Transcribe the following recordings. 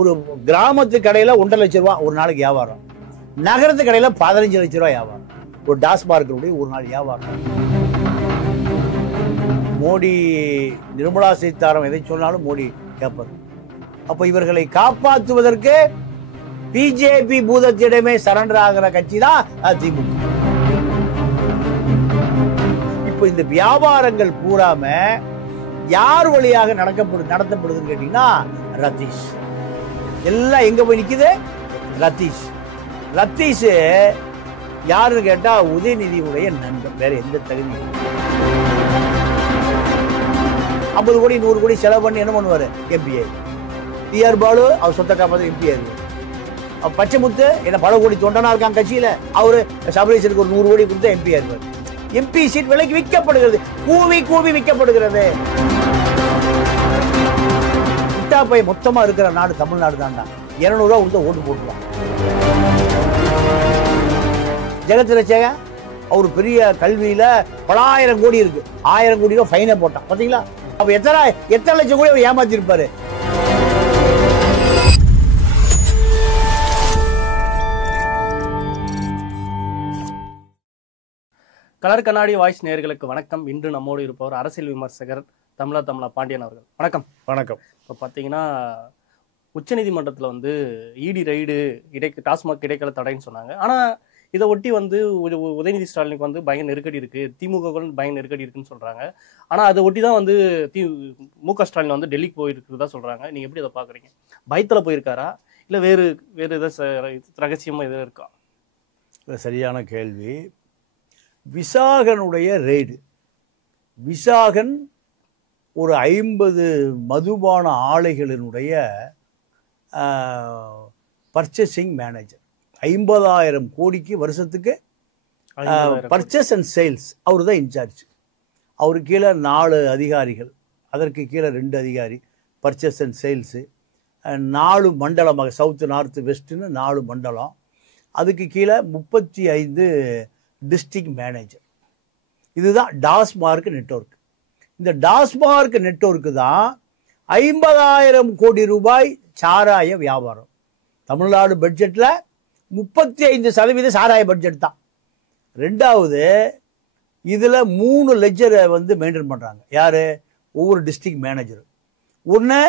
ஒரு கிராமத்து கடையில் 1.5 லட்சம் ரூபா ஒரு நாளைக்கு வியாபாரம், நகரத்து கடையில் 15 லட்சம் ரூபா வியாபாரம், ஒரு டாஸ்மார்க்கினுடைய ஒரு நாள் வியாபாரம். மோடி, நிர்மலா சீதாராமன் எதை சொன்னாலும் மோடி கேட்பார். அப்போ இவர்களை காப்பாற்றுவதற்கு பிஜேபி பூதத்திடமே சரண்டர் ஆகிற கட்சி தான் திமுக. இப்போ இந்த வியாபாரங்கள் பூராம யார் வழியாக நடத்தப்படுதுன்னு கேட்டீங்கன்னா ரத்தீஷ். எல்லாம் எங்க போய் நிக்குது? ரத்தீஷ். ரத்தீஷ் யாருன்னு கேட்டா உதயநிதியுடைய நண்பன், வேற எந்த தகுதியும். 50 கோடி 100 கோடி செலவு பண்ணி என்ன பண்ணுவாரு? எம்பிஏ. டிஆர் பாலு அவர் சொந்த காப்பாற்ற எம்பி ஆயிருவார். பச்சைமுத்து என்ன பல கோடி தொண்டனா இருக்காங்க கட்சியில, அவரு சபரீஷனுக்கு ஒரு 100 கோடி கொடுத்து எம்பி ஆயிருவார். எம்பி சீட் விலைக்கு விற்கப்படுகிறது, கூவி கூவி விற்கப்படுகிறது. பை மொத்தமா இருக்கிற நாடு தமிழ்நாடு தான்டா. 200 ரூபா கொடுத்து ஓட்டு போட்டுருவான். ஜெகத் ரட்சகன் அவரு பெரிய கல்வியில பலாயிரம் கோடி இருக்கு, 1000 கோடி ரூபாய் ஃபைனை போட்டான். பாத்தீங்களா? அப்ப எத்தனை லட்சம் கோடி அவர் ஏமாத்தி இருப்பாரு. கலர் கண்ணாடி வாய்ஸ் நேயர்களுக்கு வணக்கம். இன்று நம்மோடு இருப்பவர் அரசியல் விமர்சகர் தமிழா பாண்டியன் அவர்கள். வணக்கம். வணக்கம். இப்போ பார்த்தீங்கன்னா உச்சநீதிமன்றத்தில் வந்து இடி ரைடு டாஸ்மாக் இடைக்கால தடைன்னு சொன்னாங்க. ஆனால் இதை ஒட்டி வந்து உதயநிதி ஸ்டாலினுக்கு வந்து பயங்கர நெருக்கடி இருக்குது, திமுக பயங்கர நெருக்கடி இருக்குன்னு சொல்கிறாங்க. ஆனால் அதை ஒட்டி தான் வந்து மு.க. ஸ்டாலின் வந்து டெல்லிக்கு போயிருக்கிறதா சொல்கிறாங்க. நீங்கள் எப்படி அதை பார்க்குறீங்க? பயத்தில் போயிருக்காரா இல்லை வேறு எதாவது ரகசியமாக எதாவது இருக்கா? சரியான கேள்வி. விசாகனுடைய ரெய்டு. விசாகன் ஒரு 50 மதுபான ஆலைகளினுடைய பர்ச்சேசிங் மேனேஜர். 50,000 கோடிக்கு வருஷத்துக்கு பர்ச்சேஸ் அண்ட் சேல்ஸ் அவர் தான் இன்சார்ஜ். அவருக்கு கீழே 4 அதிகாரிகள், அதற்கு கீழே 2 அதிகாரி பர்ச்சேஸ் அண்ட் சேல்ஸு, 4 மண்டலமாக சவுத்து நார்த்து வெஸ்ட்டுன்னு 4 மண்டலம், அதுக்கு கீழே 35 டிஸ்ட்ரிக்ட் மேனேஜர். இதுதான் டாஸ்மார்க் நெட்வொர்க். இந்த டாஸ்மார்க் நெட்வொர்க்கு தான் 50,000 கோடி ரூபாய் சாராய வியாபாரம். தமிழ்நாடு பட்ஜெட்ல 35% சாராய பட்ஜெட் தான். ரெண்டாவது, இதுல 3 லெட்ஜரை வந்து மெயின்டைன் பண்றாங்க. யாரு? ஒவ்வொரு டிஸ்ட்ரிக்ட் மேனேஜர். ஒன்னு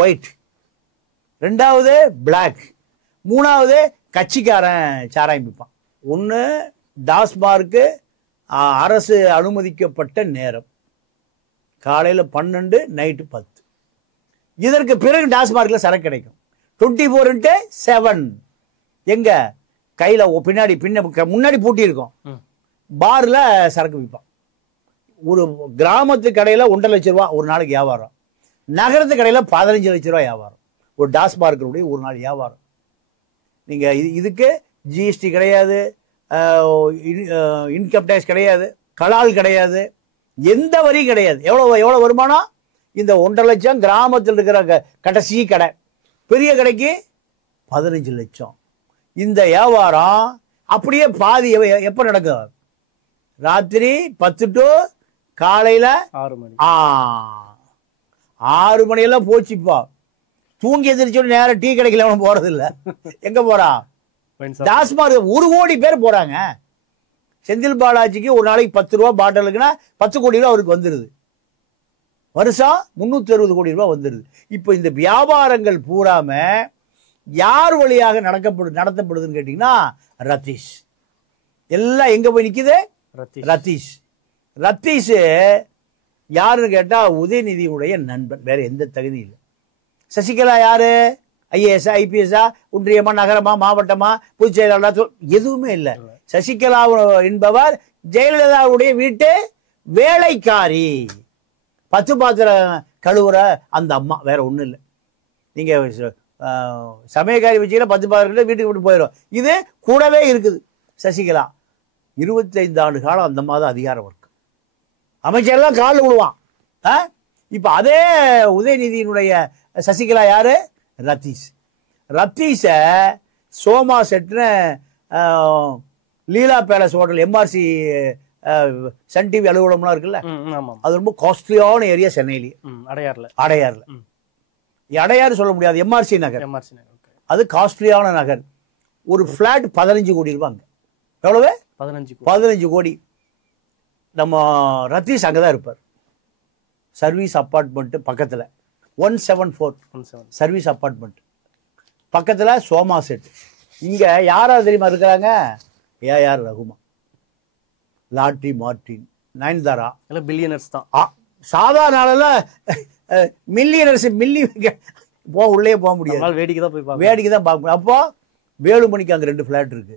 ஒயிட், ரெண்டாவது பிளாக், மூணாவது கட்சிக்காரன் சாராயம் விற்பான். ஒன்னு டாஸ்மார்க்கு அரசு அனுமதிக்கப்பட்ட நேரம் காலையில் 12, நைட்டு 10. இதற்கு பிறகு டாஸ்மார்க்ல சரக்கு கிடைக்கும் 24x7. எங்க கையில பின்னாடி முன்னாடி பூட்டி இருக்கும் பார்ல சரக்கு விற்பான். ஒரு கிராமத்து கடையில் 1.5 லட்சம் ரூபா ஒரு நாளைக்கு வியாபாரம், நகரத்து கடையில் 15 லட்சம் ரூபாய் வியாபாரம், ஒரு டாஸ்மார்க்கினுடைய ஒரு நாள் வியாபாரம். நீங்க இதுக்கு ஜிஎஸ்டி கிடையாது, இன்கம் டேக்ஸ் கிடையாது, கலால் கிடையாது, எந்த வரி கிடையாது. எவ்வளவு வருமானம்? இந்த 1.5 லட்சம் கிராமத்தில் இருக்கிற கடைசி கடை, பெரிய கடைக்கு 15 லட்சம். இந்த வியாபாரம் அப்படியே பாதி எப்ப நடக்கும்? ராத்திரி 10 to காலையில 6 மணி. 6 மணியெல்லாம் போச்சுப்பா. தூங்கி எந்திரிச்சோன்னு நேரம் டீ கடைக்கல அவன் போறது இல்ல. எங்க போறான்? டாஸ்மார்க் 1 கோடி பேர் போறாங்க. செந்தில் பாலாஜிக்கு ஒரு நாளைக்கு 10 ரூபா பாட்டிலுக்குன்னா 10 கோடி ரூபா அவருக்கு வந்துருது. வருஷம் 360 கோடி ரூபாய் வந்துருது. இப்போ இந்த வியாபாரங்கள் பூராம யார் வழியாக நடத்தப்படுதுன்னு கேட்டீங்கன்னா ரத்தீஷ். எல்லாம் எங்க போய் நிக்குது? ரத்தீஷ். ரத்தீஷ் யாருன்னு கேட்டா உதயநிதியுடைய நண்பன், வேற எந்த தகுதி இல்லை. சசிகலா யாரு? ஐஏஎஸ், ஐபிஎஸ்ஆ, ஒன்றியமா, நகரமா, மாவட்டமா, பொதுச் செயலாளர், எதுவுமே இல்லை. சசிகலா என்பவர் ஜெயலலிதாவுடைய வீட்டு வேலைக்காரி, 10 பாத்திரம் கழுவுற அந்த அம்மா, வேற ஒண்ணும் இல்லை. நீங்க சமயக்காரி வச்சீங்கன்னா 10 பாத்திரம் வீட்டுக்கு விட்டு போயிடும். இது கூடவே இருக்குது. சசிகலா 25 ஆண்டு காலம் அந்த அம்மா தான் அதிகாரம் இருக்கு. அமைச்சர்லாம் காலில் விடுவான். இப்ப அதே உதயநிதியினுடைய சசிகலா யாரு? ரத்தீஷ். ரத்தீஷ சோமா செட்னு Leela Palace hotel, MRC Sun TV அலுவலகம்லாம் இருக்குல்ல, அது ரொம்ப காஸ்ட்லியான ஏரியா சென்னையிலேயே, அடையாறுல. அடையாறு சொல்ல முடியாது, எம்ஆர்சி நகர். எம்ஆர்சி நகர். ஓகே. அது காஸ்ட்லியான நகர். ஒரு ஃப்ளாட் 15 கோடி ரூபாங்க. எவ்வளவு? 15 கோடி. நம்ம ரத்தீஷ் அங்கே தான் இருப்பார். சர்வீஸ் அப்பார்ட்மெண்ட் பக்கத்தில் 174 சர்வீஸ் அப்பார்ட்மெண்ட் பக்கத்தில் சோமா செட். இங்கே யாராவது தெரியுமா இருக்கிறாங்க? ஏஆர் ரகுமான், லாட்டி மார்டின், நயன்தாரா, எல்லாம் பில்லியனர்ஸ் தான். சாதாரண நாளெல்லாம் மில்லியனர்ஸ் உள்ளே போக முடியாது, வேடிக்கை தான் போய் வேடிக்கை தான் பார்க்க முடியும். அப்போ வேலுமணிக்கு அங்கே 2 ஃப்ளாட் இருக்கு,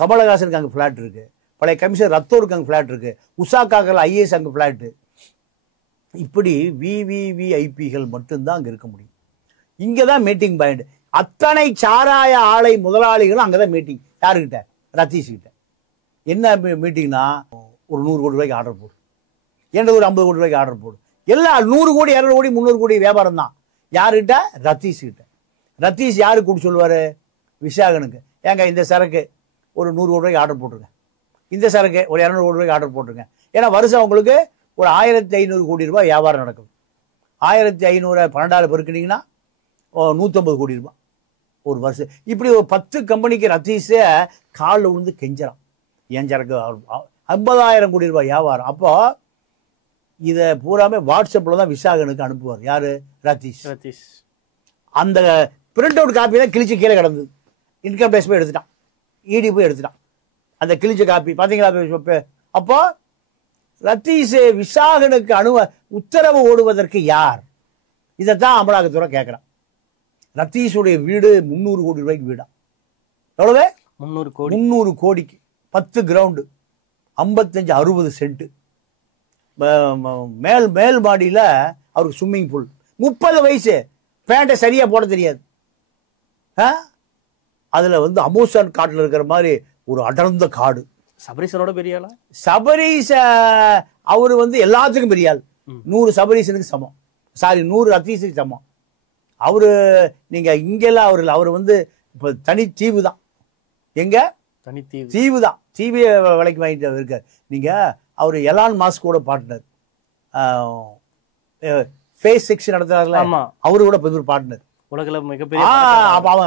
கமலஹாசனுக்கு அங்கே ஃப்ளாட் இருக்கு, பழைய கமிஷனர் ரத்தோருக்கு அங்கே ஃப்ளாட் இருக்கு, உஷாக்காக்கள் ஐஏஎஸ் அங்கே ஃப்ளாட்டு. இப்படி விவிவிஐபிகள் மட்டும்தான் அங்கே இருக்க முடியும். இங்கே தான் மீட்டிங் பாயிண்ட். அத்தனை சாராய ஆலை முதலாளிகளும் அங்கே தான் மீட்டிங். யாருக்கிட்ட? ரத்தீஷ் கிட்ட. என்ன மீட்டிங்னா, ஒரு 100 கோடி ரூபாய்க்கு ஆர்டர் போடு, ஒரு 50 கோடி ரூபாய்க்கு ஆர்டர் போடு. எல்லாம் 100 கோடி 200 கோடி 300 கோடி வியாபாரம் தான். யாருக்கிட்ட? ரத்தீஷ் கிட்ட. ரத்தீஷ் யாருக்கு கூப்பிட்டு சொல்லுவார்? விசாகனுக்கு. ஏங்க இந்த சரக்கு ஒரு 100 கோடி ரூபாய்க்கு ஆர்டர் போட்டுருங்க, இந்த சரக்கு ஒரு 200 கோடி ரூபாய்க்கு ஆர்டர் போட்டுருங்க. ஏன்னா வருஷம் உங்களுக்கு ஒரு 1500 கோடி ரூபாய் வியாபாரம் நடக்கும். 1500 12 பெருக்கினீங்கன்னா 150 கோடி ரூபாய் ஒரு வருஷம். இப்படி ஒரு 10 கம்பெனிக்கு ரத்தீஷே காலில் விழுந்து கெஞ்சிறான். என் சரக்கு 50,000 கோடி ரூபாய் வியாபாரம். அப்போ இதை பூராமே வாட்ஸ்அப்பில் தான் விசாகனுக்கு அனுப்புவார். யாரு? ரத்தீஷ். அந்த பிரிண்ட் அவுட் காப்பி தான் கிழிச்சு கீழே கிடந்தது. இன்கம் டேக்ஸ் போய் எடுத்துட்டான், இடி போய் எடுத்துட்டான் அந்த கிழிச்ச காப்பி. பார்த்தீங்களா? அப்போ ரத்தீஷ் விசாகனுக்கு உத்தரவு ஓடுவதற்கு யார்? இதைத்தான் அமலாக்கத்துறை கேட்குறான். ரத்தீஷுடைய வீடு 300 கோடி ரூபாய்க்கு வீடா? எவ்வளவு? 300 கோடிக்கு 10 கிரவுண்டு, 55-60 சென்ட். மேல் மாடியில் அவருக்கு ஸ்விம்மிங் பூல். 30 வயசு, பேண்ட்டை சரியா போட தெரியாது. அதுல அமேசான் காட்டில் இருக்கிற மாதிரி ஒரு அடர்ந்த காடு. சபரீசனோட பெரிய ஆளா? சபரீச அவரு எல்லாத்துக்கும் பெரிய ஆள். 100 சபரீசனுக்கு சமம். சாரி, 100 ரத்தீஷுக்கு சமம். அவரு நீங்க இங்கெல்லாம் அவர் இப்ப தனி தீவு தான். எங்க? தனி தீவு தான். தீவிய விலைக்கு வாங்கிட்டு இருக்கார். நீங்க அவர் எலான் மாஸ்கோட பார்ட்னர், ஃபேஸ் 6 நடத்துறாருல, அவரு கூட பெரிய பார்ட்னர். உலகில மிகப்பெரிய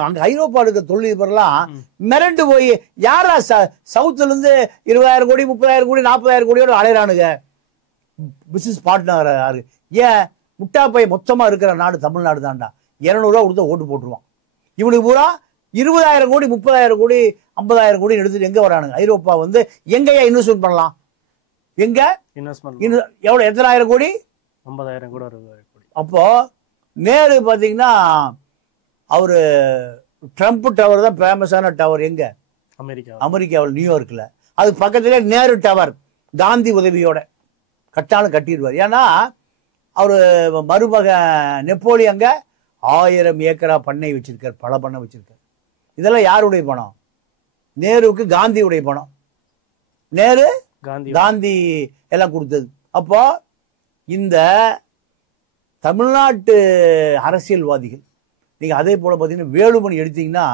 அங்க ஐரோப்பா இருக்க தொழிலதிபர்லாம் மிரண்டு போய் யாரா சவுத்துல இருந்து 20,000 கோடி 30,000 கோடி 40,000 கோடியோட அலையறானுங்க பிசினஸ் பார்ட்னர். யாரு? ஏன்? முட்டாப்பை மொத்தமா இருக்கிற நாடு தமிழ்நாடு தான்டா. 200 ரூபா கொடுத்தா ஓட்டு போட்டுருவான். இவனுக்கு பூரா 20,000 கோடி 30,000 கோடி 50,000 கோடி எடுத்துட்டு எங்க வரானுங்க? ஐரோப்பா எங்கயா இன்வெஸ்ட்மெண்ட் பண்ணலாம்? எங்க இன்வெஸ்ட்மெண்ட்? எவ்வளவு? எத்தனை கோடி? 50,000 கோடி 60,000 கோடி. அப்போ நேரு பார்த்தீங்கன்னா அவரு ட்ரம்ப் டவர் தான் ஃபேமஸான டவர். எங்க? அமெரிக்காவில் நியூயார்க்கில். அது பக்கத்திலே நேரு டவர் காந்தி உதவியோட கட்டாலும் கட்டிடுவார். ஏன்னா அவர் மருமக நெப்போலியங்க 1000 ஏக்கரா பண்ணை வச்சிருக்கார், பல பண்ணை வச்சிருக்கார். இதெல்லாம் யாருடைய பணம்? நேருவுக்கு காந்தியுடைய பணம். நேரு காந்தி எல்லாம் கொடுத்தது. அப்போ இந்த தமிழ்நாட்டு அரசியல்வாதிகள் நீங்க அதே போல பார்த்தீங்கன்னா வேலுமணி எடுத்தீங்கன்னா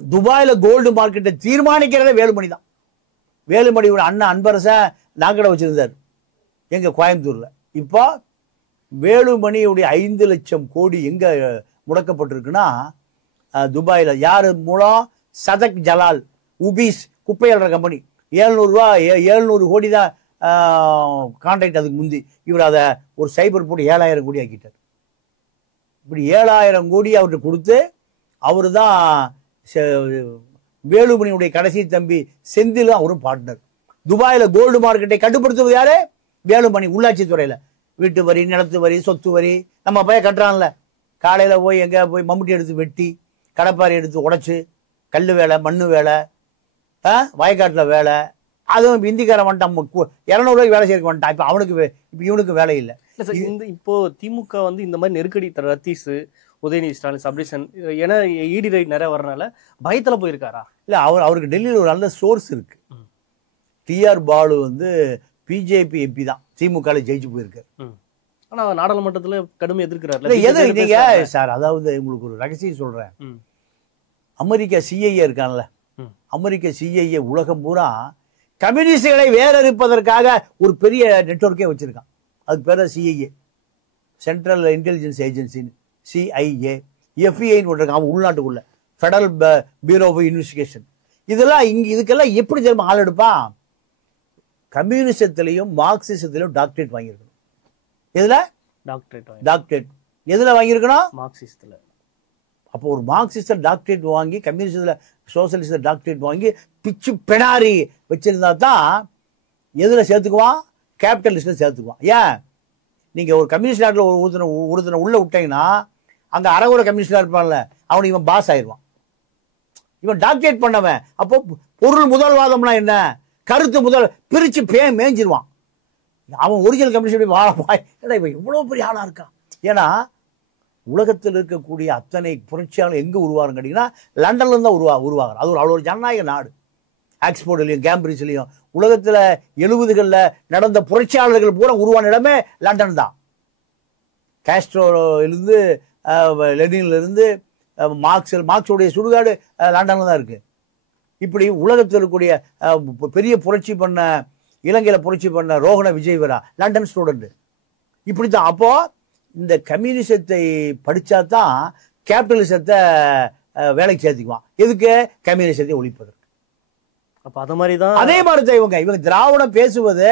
துபாயில் கோல்டு மார்க்கெட்டை தீர்மானிக்கிறதே வேலுமணி தான். வேலுமணியோட அண்ணன் அன்பரசன் நாங்கடை வச்சிருந்தார் எங்க கோயம்புத்தூர்ல. இப்போ வேலுமணியுடைய 5 லட்சம் கோடி எங்க முடக்கப்பட்டிருக்குன்னா துபாயில். யாரு மூலம்? சதக் ஜலால் உபீஸ் குப்பை அள்ளுற கம்பெனி. 700 கோடி தான் கான்ட்ராக்ட். அதுக்கு முந்தி இவர் அதை ஒரு சைபர் போட்டு 7,000 கோடி ஆக்கிட்டார். இப்படி 7,000 கோடி அவர்கிட்ட கொடுத்து அவரு தான் வேலுமணியுடைய கடைசி தம்பி செந்திலும் அவரும் பார்ட்னர். துபாயில கோல்டு மார்க்கெட்டை கட்டுப்படுத்துவது யாரு? வேலுமணி. உள்ளாட்சி துறையில வீட்டு வரி, நிலத்து வரி, சொத்து வரி நம்ம பையன் கட்டுறான்ல. காலையில போய் எங்க போய் மம்முட்டி எடுத்து வெட்டி, கடப்பாரி எடுத்து உடைச்சு, கல் வேலை, மண்ணு வேலை, வயக்காட்டுல வேலை. அதுவும் இந்திக்காரன் வந்துட்டான், 200 ரூபாய்க்கு வேலை செய்ய வந்துட்டான். இப்ப அவனுக்கு இப்ப இவனுக்கு வேலை இல்லை. இப்போ திமுக இந்த மாதிரி நெருக்கடி ரத்தீஷ், உதயநிதி ஸ்டாலின், சபரீசன் ஏன்னா இடி ரைட் நிறைய வரனால பயத்துல போயிருக்காரா? இல்ல, அவருக்கு டெல்லியில் ஒரு நல்ல சோர்ஸ் இருக்கு. டிஆர் பாலு பிஜேபி எம்பி தான், திமுக ஜெயிச்சு போயிருக்காரு. ஆனா நாடாளுமன்றத்துல கடுமை எதிர்க்கிறாரு. நீங்க சார், அதாவது உங்களுக்கு ஒரு ரகசியம் சொல்றேன். அமெரிக்கா சிஐஏ இருக்கான்ல, அமெரிக்க சிஐஏ உலகம் பூரா கம்யூனிஸ்டுகளை வேறறுப்பதற்காக ஒரு பெரிய நெட்வொர்க்கே வச்சிருக்கான். அதுக்கு பேர் CIA, central intelligence agency CIA, FEIன்னு ஒன்று இருக்கு, அவன் உள்நாட்டுக்குள்ள ஃபெடரல் பியூரோ ஆஃப் இன்வெஸ்டிகேஷன். இதெல்லாம் இதுக்கெல்லாம் எப்படி தெரியுமா ஆள் எடுப்பான்? கம்யூனிசத்திலையும் மார்க்சிசத்திலையும் டாக்டரேட் வாங்கியிருக்கணும். எதுல டாக்டரேட் எதுல வாங்கியிருக்கணும்? மார்க்சிசத்துல. அப்போ ஒரு மார்க்சிஸ்ட டாக்டரேட் வாங்கி கம்யூனிஸ்டில் சோசியலிஸ்ட டாக்டரேட் வாங்கி பிச்சு பெனாரி வச்சிருந்தா தான் எதில் சேர்த்துக்குவான்? கேபிட்டலிஸ்டில் சேர்த்துக்குவான். ஏன் நீங்கள் ஒரு கம்யூனிஸ்ட் நாட்டில் ஒருத்தனை உள்ளே விட்டீங்கன்னா அங்கே அறகுறை கம்யூனிஸ்டாக இருப்பான்ல, அவனுக்கு இவன் பாஸ் ஆயிடுவான். இவன் டாக்டரேட் பண்ணவன். அப்போ பொருள் முதல்வாதம்னா என்ன, கருத்து முதல் பிரித்து மேய்ஞ்சிருவான். அவன் ஒரிஜினல் கம்யூனிஸ்ட் வாழப்பாய், ஏன்னா இவன் எவ்வளோ பெரிய ஆளாக இருக்கான். ஏன்னா உலகத்தில் இருக்கக்கூடிய அத்தனை புரட்சியாளர் எங்கே உருவாருன்னு கேட்டிங்கன்னா லண்டன்லேருந்து தான் உருவாகிறார். அது அவ்வளோ ஒரு ஜனநாயக நாடு. ஆக்ஸ்போர்ட்லையும் கேம்பிரிட்ஜ்லையும் உலகத்தில் 70களில் நடந்த புரட்சியாளர்கள் பூரா உருவான இடமே லண்டன் தான். காஸ்ட்ரோலேருந்து லெனின்லேருந்து மார்க்ஸோடைய சுடுகாடு லண்டனில் தான் இருக்குது. இப்படி உலகத்தில் இருக்கக்கூடிய பெரிய புரட்சி பண்ண, இலங்கையில் புரட்சி பண்ண ரோஹண விஜயவீரா லண்டன் ஸ்டூடெண்ட்டு. இப்படி தான். அப்போது இந்த கம்யூனிசத்தை படித்தா தான் கேபிட்டலிசத்தை வேலைக்கு சேர்த்துக்குவான். எதுக்கு? கம்யூனிசத்தை ஒழிப்பதற்கு. அப்போ அது மாதிரி தான். அதே மாதிரி தான் இவங்க திராவிடம் பேசுவது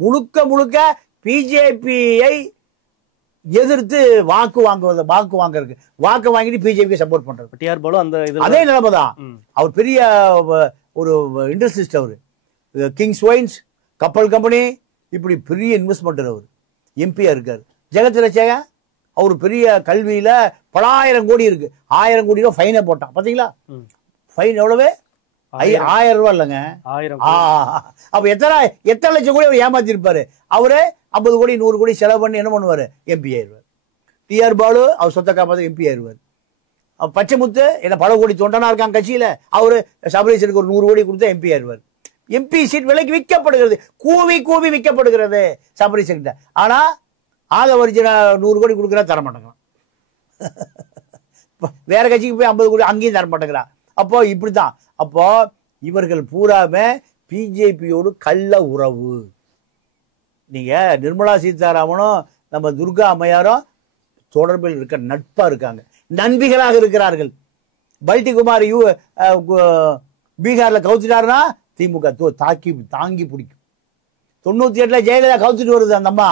முழுக்க பிஜேபியை எதிர்த்து வாக்கு வாங்குறதுக்கு, வாக்கு வாங்கிட்டு பிஜேபியை சப்போர்ட் பண்றது. டிஆர் பாலு அந்த அதே நிலைமை தான். அவர் பெரிய ஒரு இண்டஸ்ட்ரிஸ்ட். அவர் கிங்ஸ் ஒயின்ஸ் கப்பல் கம்பெனி இப்படி பெரிய இன்வெஸ்ட்மெண்ட். அவர் எம்பியா இருக்காரு. ஜெகத் ரட்சகன் அவர் பெரிய கல்வியில பல 1000 கோடி இருக்கு. 1000 கோடி ரூபாய் ஃபைனை போட்டான். பாத்தீங்களா? ஃபைன் எவ்வளவு? 1000 ரூபாய் இல்லைங்க, 1000. அப்ப எத்தனை லட்சம் கோடி அவர் ஏமாத்தி இருப்பாரு. அவரு 50 கோடி 100 கோடி செலவு பண்ணி என்ன பண்ணுவாரு? MP ஆயிடுவார். டிஆர் பாலு அவர் சொத்த காப்பாற்ற MP ஆயிடுவார். பச்சைமுத்து என்ன பல கோடி தொண்டனா இருக்காங்க கட்சியில, அவரு சபரீசனுக்கு ஒரு 100 கோடி கொடுத்தா MP ஆயிடுவார். MP சீட் விலைக்கு விற்கப்படுகிறது, கூவி விற்கப்படுகிறது சபரீசன். ஆனா ஆக வரிச்சு 100 கோடி கொடுக்குறா தர மாட்டேங்கிறான். வேற கட்சிக்கு போய் 50 கோடி அங்கேயும் தர மாட்டேங்கிறான். அப்போ இப்படித்தான். அப்போ இவர்கள் பூராமே பிஜேபியோடு கள்ள உறவு. நீங்க நிர்மலா சீதாராமனும் நம்ம துர்கா அம்மையாரும் தொடர்பில் இருக்க நட்பா இருக்காங்க, நண்பிகளாக இருக்கிறார்கள். பல்டிகுமார் பீகார்ல கவுத்துட்டாருன்னா திமுக தாங்கி பிடிக்கும். 98 ஜெயலலிதா கவுத்துட்டு வருது அந்த அம்மா.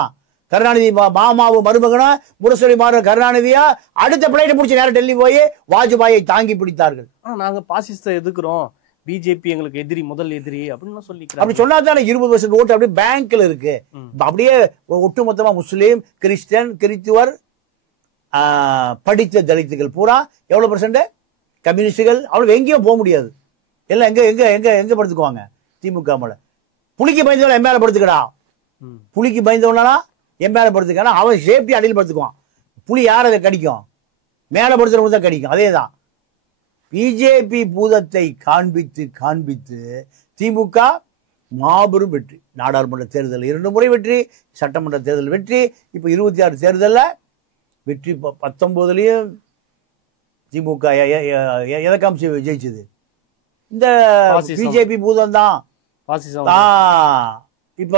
கருணாநிதி மாமாவும் மருமகனும் முரசொலி மாறும் கருணாநிதியா அடுத்த பிளைட்டை பிடிச்சி நேரம் டெல்லி போய் வாஜ்பாயை தாங்கி பிடித்தார்கள். ஆனா நாங்க பாசிஸ்ட எதுக்குறோம், பிஜேபி எங்களுக்கு எதிரி, முதல் எதிரி அப்படின்னு சொல்லிக்கிறோம். அப்படி சொன்னா தானே 20% ஓட்டு அப்படியே பேங்க்ல இருக்கு. அப்படியே ஒட்டுமொத்தமா முஸ்லீம், கிறிஸ்டியன், கிறித்துவர், படித்த தலித்துகள் பூரா எவ்வளவு %? கம்யூனிஸ்டுகள் அவ்வளவு எங்கேயும் போக முடியாது. எல்லாம் எங்க படுத்துக்குவாங்க? திமுக மேல. புலிக்கு பயந்தவன எம்ஏல படுத்துக்கடா. புலிக்கு பயந்தவனா எம்ஏல படுத்துக்கா, அவன் சேஃப்டி அடியில் படுத்துக்குவான். புலி யார் அதை கடிக்கும்? மேல படுத்துறவங்க தான் கடிக்கும். அதேதான். பிஜேபி பூதத்தை காண்பித்து திமுக மாபெரும் வெற்றி. நாடாளுமன்ற தேர்தல் 2 முறை வெற்றி, சட்டமன்ற தேர்தல் வெற்றி, இப்ப 26 தேர்தலில் வெற்றி. 19லயும் திமுக எதை காமிச்சு ஜெயிச்சது? இந்த பிஜேபி பூதம் தான். இப்ப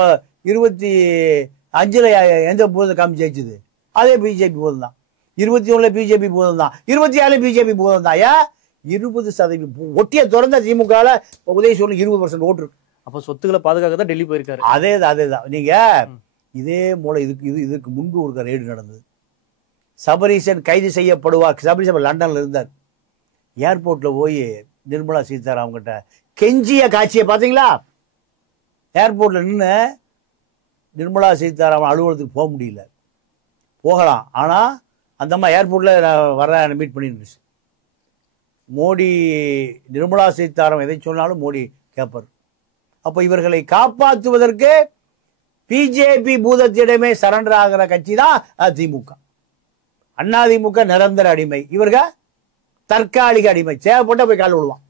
25ல் எந்த பூதத்தை காமிச்சு ஜெயிச்சது? அதே பிஜேபி பூதம் தான். 21ல் பிஜேபி பூதம் தான். 26 பிஜேபி பூதம் தான். ஏன் 20% ஒட்டிய திறந்த திமுக உதயசூரன் 20% ஓட்டு இருக்கு. அப்ப சொத்துக்களை பாதுகாக்க தான் டெல்லி போயிருக்காரு. அதேதான். நீங்க இதே மூலம் இதுக்கு முன்பு ஒரு ரெய்டு நடந்தது. சபரீசன் கைது செய்யப்படுவார். சபரீசன் லண்டன்ல இருந்தார். ஏர்போர்ட்ல போய் நிர்மலா சீதாராமன் கிட்ட கெஞ்சிய காட்சியை பாத்தீங்களா? ஏர்போர்ட்ல நின்று நிர்மலா சீதாராமன் அலுவலகத்துக்கு போக முடியல. போகலாம், ஆனா அந்த அம்மா ஏர்போர்ட்ல வர மீட் பண்ணிருந்துச்சு. மோடி நிர்மலா சீதாராமன் எதை சொன்னாலும் மோடி கேட்பார். அப்ப இவர்களை காப்பாற்றுவதற்கு பிஜேபி பூதத்திடமே சரண்டர் ஆகிற கட்சி தான் திமுக. அதிமுக நிரந்தர அடிமை, இவர்கள் தற்காலிக அடிமை. தேவைப்பட்ட போய் கால் விடுவான்.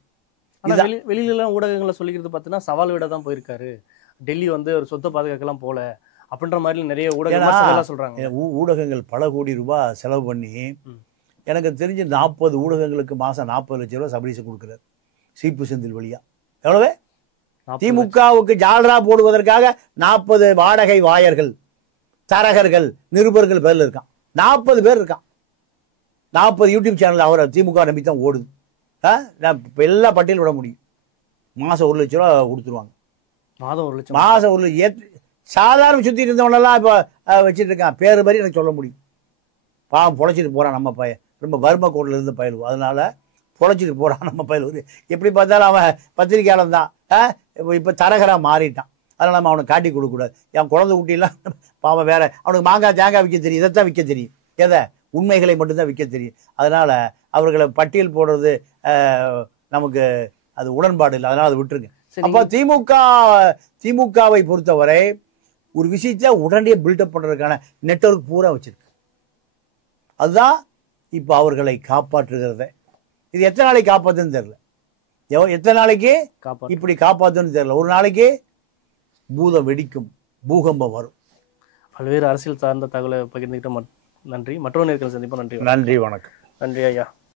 வெளியில எல்லாம் ஊடகங்களை சொல்லிக்கிறது பார்த்தீங்கன்னா சவால் விட தான் போயிருக்காரு. டெல்லி வந்து ஒரு சொத்தை பாதுகாக்கலாம் போல அப்படின்ற மாதிரி நிறைய ஊடகங்கள் சொல்றாங்க. ஊடகங்கள் பல கோடி ரூபாய் செலவு பண்ணி, எனக்கு தெரிஞ்சு 40 ஊடகங்களுக்கு மாசம் 40 லட்சம் ரூபாய் சபரீசன் கொடுக்கிறார் சீப்பு செந்தில் வழியா. எவ்வளவு? திமுகவுக்கு ஜால்ரா போடுவதற்காக 40 வாடகை வாயர்கள், தரகர்கள், நிருபர்கள் பேர்ல இருக்கான். 40 பேர் இருக்கான். 40 யூடியூப் சேனல் அவரை திமுக நம்பி தான் ஓடுது. நான் இப்போ எல்லா பட்டியல் விட முடியும். மாதம் 1 லட்ச ரூபா கொடுத்துருவாங்க. மாதம் 1 லட்சம். மாதம் 1 லட்சம். சாதாரண சுற்றிட்டு இருந்தவனெல்லாம் இப்போ வச்சுட்டு இருக்கான். பேர் மாதிரி எனக்கு சொல்ல முடியும். பாவம் பொழைச்சிட்டு போகிறான் நம்ம பையன். ரொம்ப வறுமை கோட்டில் இருந்து பயிலுவோம். அதனால் பொழைச்சிட்டு போகிறான் நம்ம பயிலுவோம். எப்படி பார்த்தாலும் அவன் பத்திரிக்கையாளன் தான். இப்போ தரகராக மாறிட்டான். அதனால் நம்ம அவனை காட்டி கொடுக்கக்கூடாது. என் குழந்தை குட்டியெல்லாம் பாவம் வேற, அவனுக்கு மாங்காய் தேங்காய் விற்க தெரியும். இதைத்தான் விற்க தெரியும். எதை? உண்மைகளை மட்டும்தான் விற்க தெரியும். அதனால் அவர்களை பட்டியல் போடுறது நமக்கு அது உடன்பாடு இல்லை. அதனால் அதை விட்டுருங்க. அப்போ திமுகவை பொறுத்தவரை ஒரு விஷயத்தை உடனே பில்டப் பண்ணுறதுக்கான நெட்வொர்க் பூரா வச்சிருக்கு. அதுதான் இப்போ அவர்களை காப்பாற்றுகிறத. இது எத்தனை நாளைக்கு காப்பாற்றுன்னு தெரியல. எத்தனை நாளைக்கு இப்படி காப்பாற்றுன்னு தெரியல. ஒரு நாளைக்கு பூதம் வெடிக்கும், பூகம்பம் வரும். பல்வேறு அரசியல் சார்ந்த தகவலை பகிர்ந்துக்கிட்ட நன்றி. மற்றொரு நேர்காணல் சந்திப்போம். நன்றி. நன்றி, வணக்கம். நன்றி ஐயா.